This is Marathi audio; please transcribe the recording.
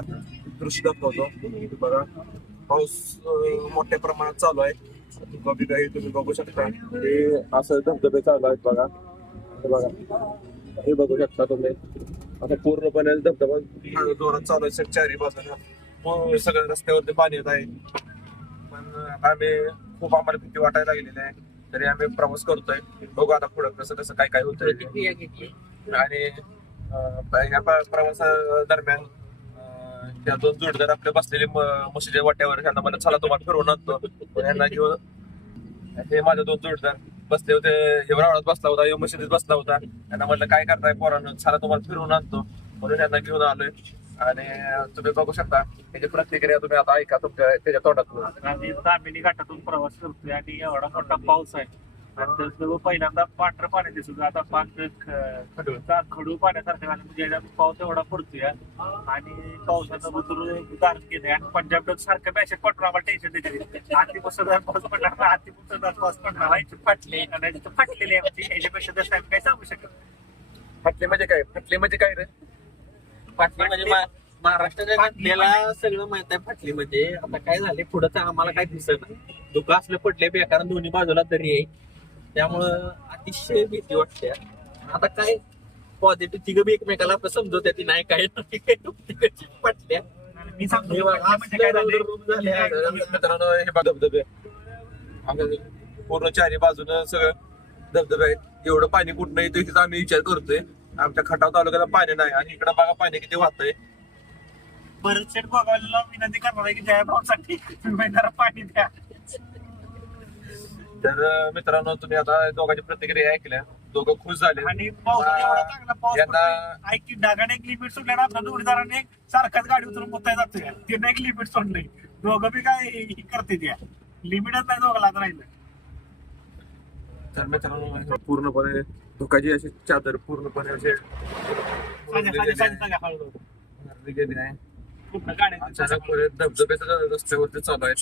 दृश्य दाखवतो. बघा पाऊस मोठ्या प्रमाणात चालू आहे. बघू काही तुम्ही बघू शकता. हे असं धबधबे चालू आहेत बघा. हे बघा हे बघू शकता तुम्ही. आता पूर्णपणे धबधबा जोरात चालू आहे चारी बाजूला. सगळ्या रस्त्यावरती पाणी येत आहे. पण आता आम्हाला भीती वाटायला लागलेली आहे. तरी आम्ही प्रवास करतोय. बघू आता पुढे कसं कसं काय काय होतंय. आणि या प्रवासादरम्यान त्या दोन जोडदार आपले बसलेले मशिदीच्या वाट्यावर त्यांना मला चला तुम्हाला फिरवून आणतो. यांना घेऊन हे माझे दोन जोडदार बसले होते. हे रावळात बसला होता, हे मशिदीत बसला होता. त्यांना म्हटलं काय करताय पोरांनो, चला तुम्हाला फिरवून आणतो म्हणून त्यांना घेऊन आलोय. आणि तुम्ही बघू शकता त्याची प्रतिक्रिया तुम्ही आता ऐका तुमच्या त्याच्या तोंडातून. आम्ही तामिनी घाटातून प्रवास करतोय आणि एवढा मोठा पाऊस आहे आणि तर पहिल्यांदा पांढरं पाणी दिसत आता खडू पाण्यासारखं झालं. म्हणजे पाऊस एवढा पडतोय आणि पावसाचं ऋतू धारण केलंय. आणि पंजाब सारखं मॅसेज पडणार आम्हाला टेन्शन देते. आधी मुसळधार पाऊस पडणार ना, आधी मुसळधार पाऊस पडणार फाटले फाटलेले याच्यापेक्षा तसं आम्ही काय सांगू शकत. फाटले म्हणजे काय रे? फाटली म्हणजे महाराष्ट्राच्या घातलेला सगळं माहित आहे. फाटली म्हणजे आता काय झाले पुढं तर आम्हाला काय दिसत नाही. दुःख असलं पडले बेकार दोन्ही बाजूला तरी आहे. त्यामुळं अतिशय भीती वाटते. आता काय पॉझिटिव्ह तिघं बी एकमेकाला आपलं समजवत्या ती नाही काय पटल्या. मी सांगतो म्हणजे काय झालं मित्रांनो हे धबधबे आमच्या पूर्ण चारी बाजूनं सगळं धबधबे आहेत. एवढं पाणी कुठं येतं तिथं आम्ही विचार करतोय. आमच्या खटाव तालुक्याला पाणी नाही आणि इकडे बघा पाणी किती वाहतंय. बरेच शेट बघायला विनंती करणार आहे की जयभाऊसाठी पाणी द्या. तर मित्रांनो तुम्ही आता दोघांची प्रतिक्रिया ऐकल्या. दोघं खुश झाले. आणि ऐकी ढगाने एक लिमिट सोडले ना, आपल्या जोडीदाराने सारखाच गाडी उतरून मुताय जातोय. तिने एक लिमिट सोडलंय. दोघं बी काय करते त्या लिमिटच नाही दोघाला राहिलं. तर मित्रांनो पूर्णपणे धोकाची अशी चादर पूर्णपणे असे गेली आहे. अचानक धबधब्याच्या रस्त्यावरती चालू आहे.